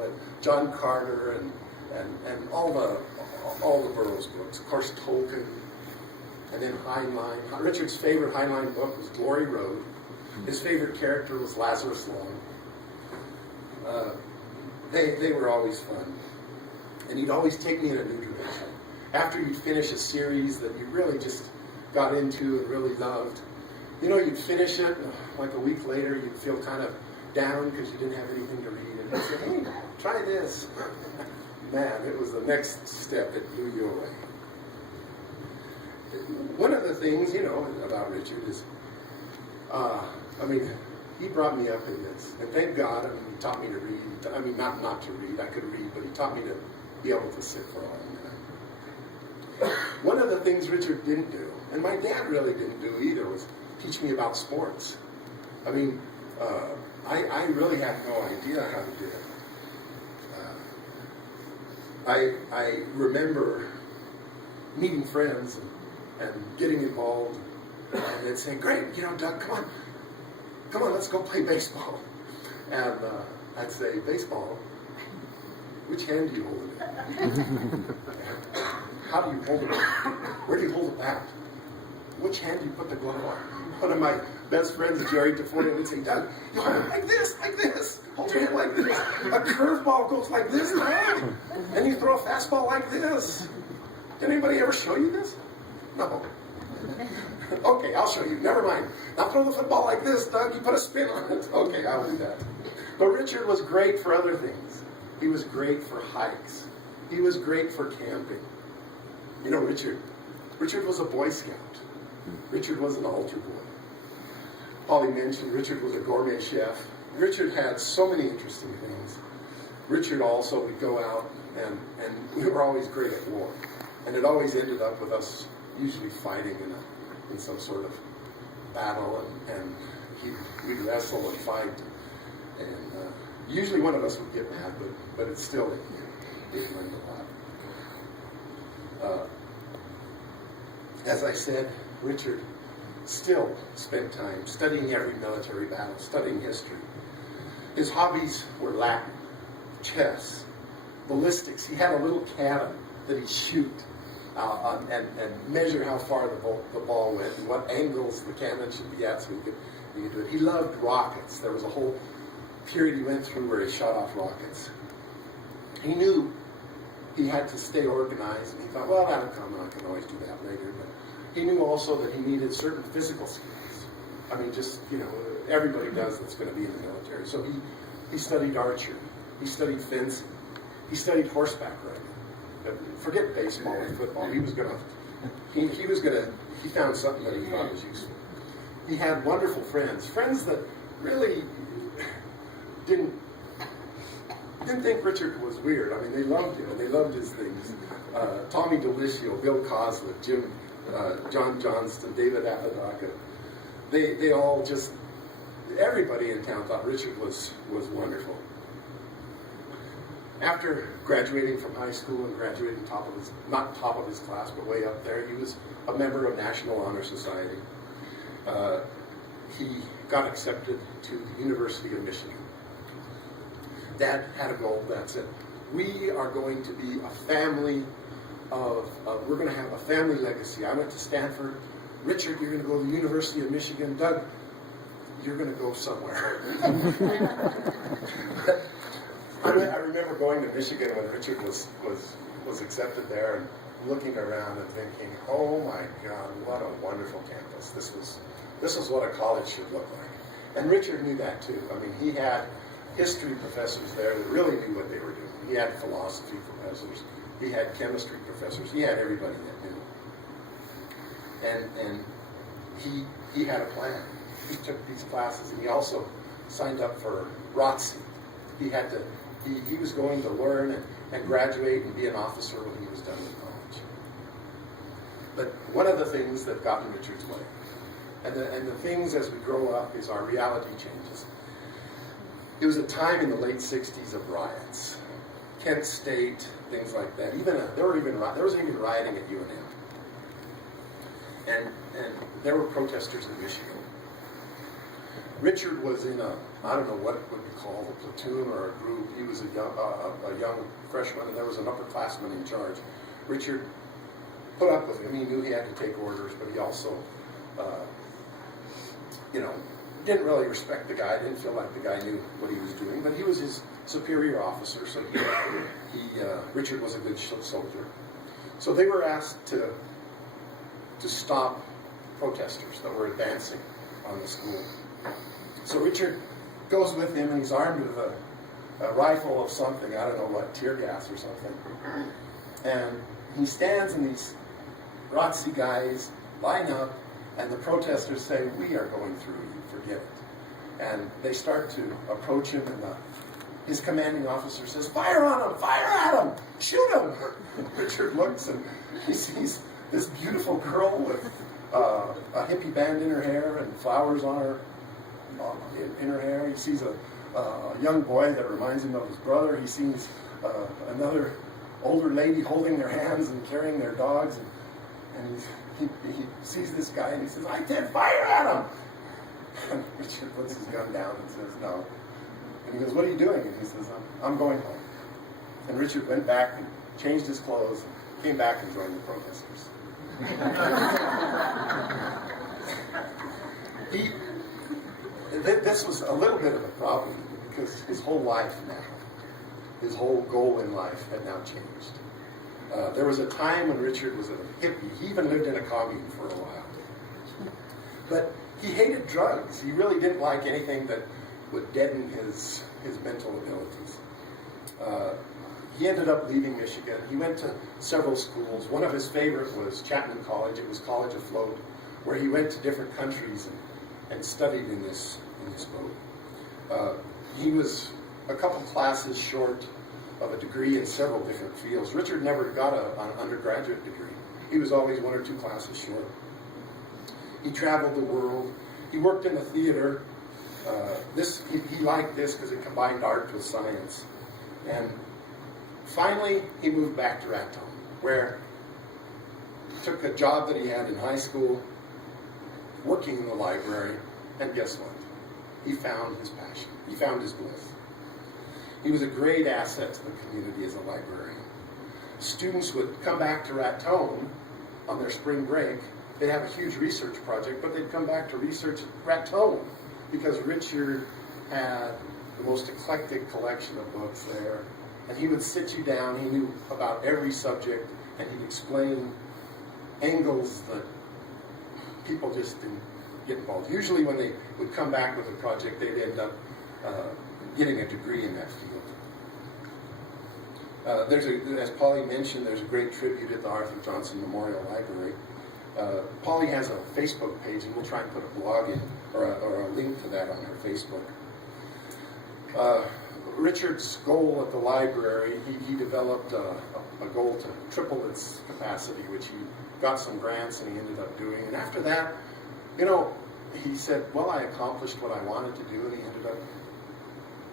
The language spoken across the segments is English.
but John Carter and all the Burroughs books. Of course, Tolkien, and then Heinlein. Richard's favorite Heinlein book was Glory Road. His favorite character was Lazarus Long. They were always fun. And he'd always take me in a new direction. After you'd finish a series that you really just got into and really loved, you'd finish it, like a week later, you'd feel kind of down because you didn't have anything to read. And he'd say, hey, try this. Man, it was the next step that blew you away. One of the things, about Richard is, he brought me up in this. And thank God, he taught me to read. Not to read, I could read, but he taught me to be able to sit for a long time. One of the things Richard didn't do, and my dad really didn't do either, was teach me about sports. I really had no idea how to do it. I remember meeting friends and getting involved, and they'd say, great, Doug, come on, let's go play baseball. And I'd say, baseball? Which hand do you hold it in? How do you hold it? Where do you hold the bat? Which hand do you put the glove on? One of my best friends, Jerry Tafoya, would say, Doug, you hold it like this. Hold your hand like this. A curveball goes like this, and you throw a fastball like this. Did anybody ever show you this? No. Okay, I'll show you. Never mind. Now throw the football like this, Doug. You put a spin on it. Okay, I'll do that. But Richard was great for other things. He was great for hikes. He was great for camping. Richard was a Boy Scout. Richard was an altar boy. Polly mentioned Richard was a gourmet chef. Richard had so many interesting things. Richard also would go out, and we were always great at war. And it always ended up with us usually fighting in some sort of battle, and we'd wrestle and fight. And usually one of us would get mad, but it still did learn a lot. As I said, Richard still spent time studying every military battle, studying history. His hobbies were Latin, chess, ballistics. He had a little cannon that he'd shoot and measure how far the ball went and what angles the cannon should be at so he could do it. He loved rockets. There was a whole period he went through where he shot off rockets. He knew he had to stay organized, and he thought, well, that'll come, and I can always do that later. But he knew also that he needed certain physical skills. Everybody does that's going to be in the military. So he studied archery. He studied fencing. He studied horseback riding. Forget baseball and football. He found something that he thought was useful. He had wonderful friends that really didn't think Richard was weird. They loved him, and they loved his things. Tommy Delicio, Bill Coslet, John Johnston, David Apodaca. They all just, everybody in town thought Richard was wonderful. After graduating from high school and graduating not top of his class, but way up there, he was a member of National Honor Society. He got accepted to the University of Michigan. Dad had a goal. That's it. We are going to be a family we're going to have a family legacy. I went to Stanford. Richard, you're going to go to the University of Michigan. Doug, you're going to go somewhere. I remember going to Michigan when Richard was accepted there and looking around and thinking, oh my God, what a wonderful campus. This was what a college should look like. And Richard knew that too. He had history professors there that really knew what they were doing. He had philosophy professors. He had chemistry professors. He had everybody that knew. And he had a plan. He took these classes, and he also signed up for ROTC. He was going to learn and graduate and be an officer when he was done with college. But one of the things that got in Richard's way, and the things as we grow up, is our reality changes. It was a time in the late 60s of riots. Kent State, things like that. There was even rioting at UNM. And there were protesters in Michigan. Richard was in I don't know what it would be called, a platoon or a group. He was a young freshman, and there was an upperclassman in charge. Richard put up with him. He knew he had to take orders, but he also, didn't really respect the guy. Didn't feel like the guy knew what he was doing. But he was his superior officer, so Richard was a good soldier. So they were asked to stop protesters that were advancing on the school. So Richard goes with him, and he's armed with a rifle of something, I don't know what, tear gas or something. And he stands, and these ROTC guys line up, and the protesters say, "We are going through you, forget it." And they start to approach him, and his commanding officer says, "Fire on him! Fire at him! Shoot him!" Richard looks, and he sees this beautiful girl with a hippie band in her hair and flowers on her in her hair. He sees a young boy that reminds him of his brother. He sees another older lady holding their hands and carrying their dogs, and he sees this guy, and he says, "I said fire at him!" And Richard puts his gun down and says, "No." And he goes, "What are you doing?" And he says, I'm going home." And Richard went back and changed his clothes and came back and joined the protesters. This was a little bit of a problem because his whole life now, his whole goal in life had now changed. There was a time when Richard was a hippie. He even lived in a commune for a while. But he hated drugs. He really didn't like anything that would deaden his mental abilities. He ended up leaving Michigan. He went to several schools. One of his favorite was Chapman College. It was College Afloat, where he went to different countries and studied in this boat. He was a couple classes short of a degree in several different fields. Richard never got an undergraduate degree. He was always one or two classes short. He traveled the world. He worked in the theater. He liked this because it combined art with science. And finally, he moved back to Raton, where he took a job that he had in high school, working in the library, and guess what? He found his passion. He found his bliss. He was a great asset to the community as a librarian. Students would come back to Raton on their spring break. They'd have a huge research project, but they'd come back to research Raton because Richard had the most eclectic collection of books there. And he would sit you down. He knew about every subject, and he'd explain angles that people just didn't get involved. Usually when they would come back with a project, they'd end up getting a degree in that field. As Polly mentioned, there's a great tribute at the Arthur Johnson Memorial Library. Polly has a Facebook page, and we'll try and put a blog in, or a link to that on her Facebook. Richard's goal at the library, he developed a goal to triple its capacity, which he got some grants and he ended up doing. And after that, he said, well, I accomplished what I wanted to do, and he ended up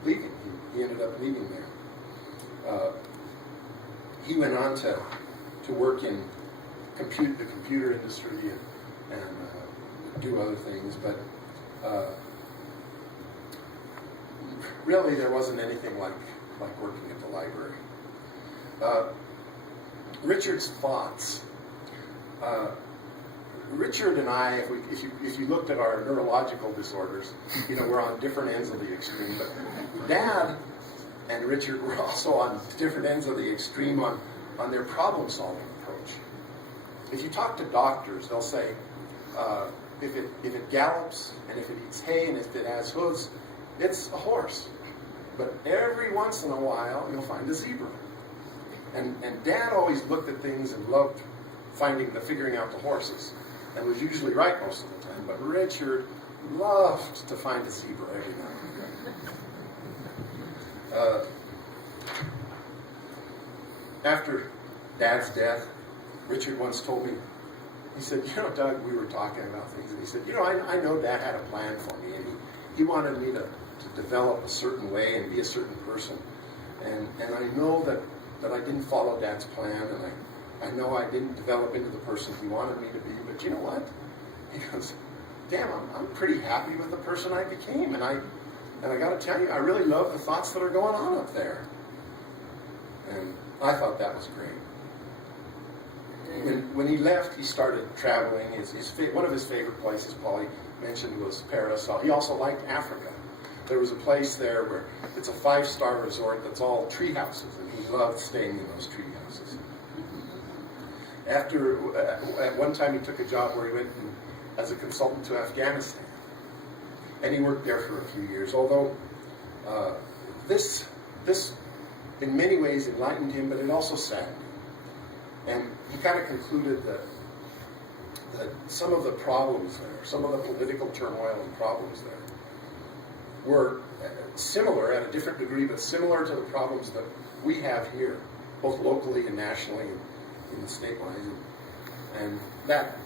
leaving. He ended up leaving there. He went on to work in the computer industry and do other things, but really there wasn't anything like working at the library. Richard's thoughts. Richard and I, if you looked at our neurological disorders, we're on different ends of the extreme. But Dad and Richard were also on different ends of the extreme on their problem-solving approach. If you talk to doctors, they'll say, if it gallops, and if it eats hay, and if it has hooves, it's a horse. But every once in a while, you'll find a zebra. And Dad always looked at things and loved figuring out the horses, and was usually right most of the time. But Richard loved to find a zebra every now and then. After Dad's death, Richard once told me, he said, Doug, we were talking about things, and he said, I know Dad had a plan for me, and he wanted me to develop a certain way and be a certain person. And I know that I didn't follow Dad's plan, and I know I didn't develop into the person he wanted me to be, but you know what? He goes, damn, I'm pretty happy with the person I became, and I got to tell you, I really love the thoughts that are going on up there. And I thought that was great. When he left, he started traveling. One of his favorite places, Paul mentioned, was Paris. He also liked Africa. There was a place there where it's a 5-star resort that's all tree houses, and he loved staying in those tree houses. At one time, he took a job where he went as a consultant to Afghanistan, and he worked there for a few years. Although this in many ways enlightened him, but it also saddened him. And he kind of concluded that some of the problems there, some of the political turmoil and problems there, were similar at a different degree, but similar to the problems that we have here, both locally and nationally and in the state lines. And that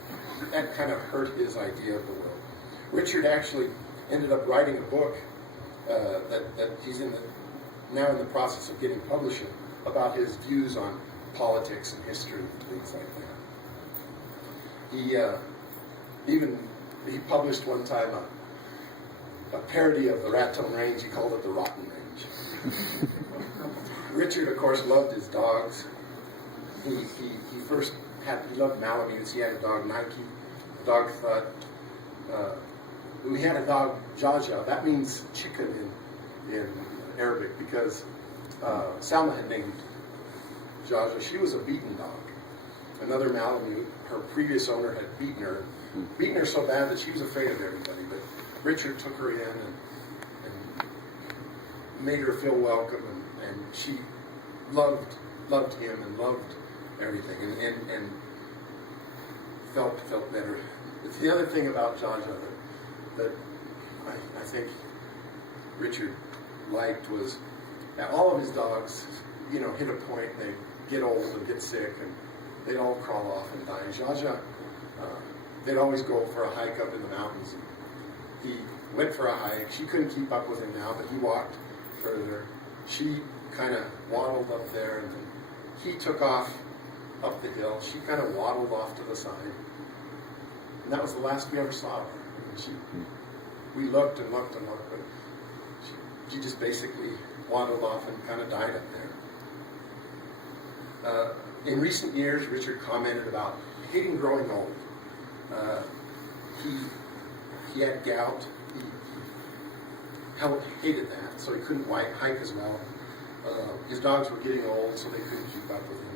kind of hurt his idea of the world. Richard actually ended up writing a book that he's now in the process of getting published about his views on politics and history and things like that. He published one time a parody of the Raton Range. He called it the Rotten Range. Richard, of course, loved his dogs. He loved Malamutes. He had a dog, Nike. The dog thought, we had a dog, Jaja. That means chicken in Arabic, because Salma had named Jaja. She was a beaten dog. Another Malamute, her previous owner had beaten her so bad that she was afraid of everybody. But Richard took her in and made her feel welcome, and she loved him and loved everything, and felt better. It's the other thing about Jaja that I think Richard liked was that all of his dogs, hit a point, they get old and get sick, and they'd all crawl off and die. And Jaja, they'd always go for a hike up in the mountains. He went for a hike. She couldn't keep up with him now, but he walked further. She kind of waddled up there, and then he took off up the hill. She kind of waddled off to the side. And that was the last we ever saw of her. We looked and looked and looked, but she just basically waddled off and kind of died up there. In recent years, Richard commented about hating growing old. He had gout. He hated that, so he couldn't hike as well. His dogs were getting old, so they couldn't keep up with him.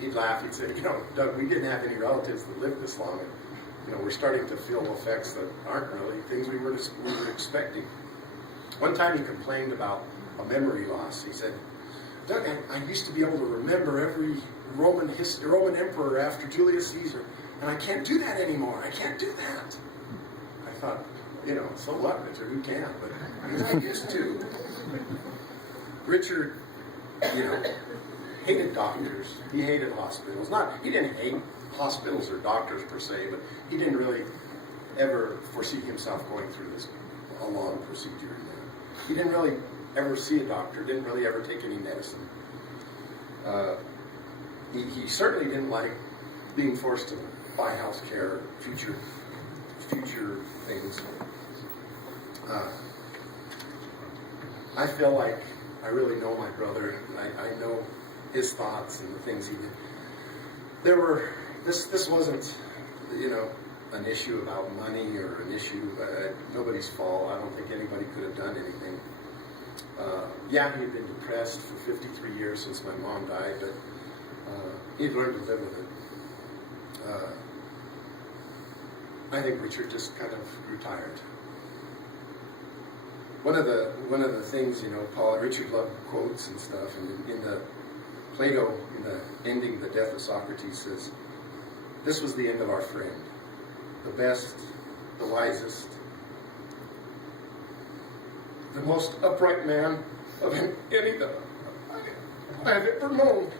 He'd laugh. He'd say, Doug, we didn't have any relatives that lived this long. And, we're starting to feel effects that aren't really things we were expecting. One time he complained about a memory loss. He said, Doug, I used to be able to remember every Roman emperor after Julius Caesar, and I can't do that anymore. I can't do that. I thought, so what, Richard? Who can? But I used to. Richard, hated doctors. He hated hospitals. He didn't hate hospitals or doctors per se, but he didn't really ever foresee himself going through a long procedure. He didn't really ever see a doctor, didn't really ever take any medicine. He certainly didn't like being forced to buy health care, future things. I feel like I really know my brother. I know his thoughts and the things he did. This wasn't, an issue about money or an issue, nobody's fault. I don't think anybody could have done anything. He had been depressed for 53 years since my mom died, but he'd learned to live with it. I think Richard just kind of grew tired. One of the things, Richard loved quotes and stuff, and in the Plato, in the ending, The Death of Socrates, says, "This was the end of our friend, the best, the wisest, the most upright man of any that I have ever known."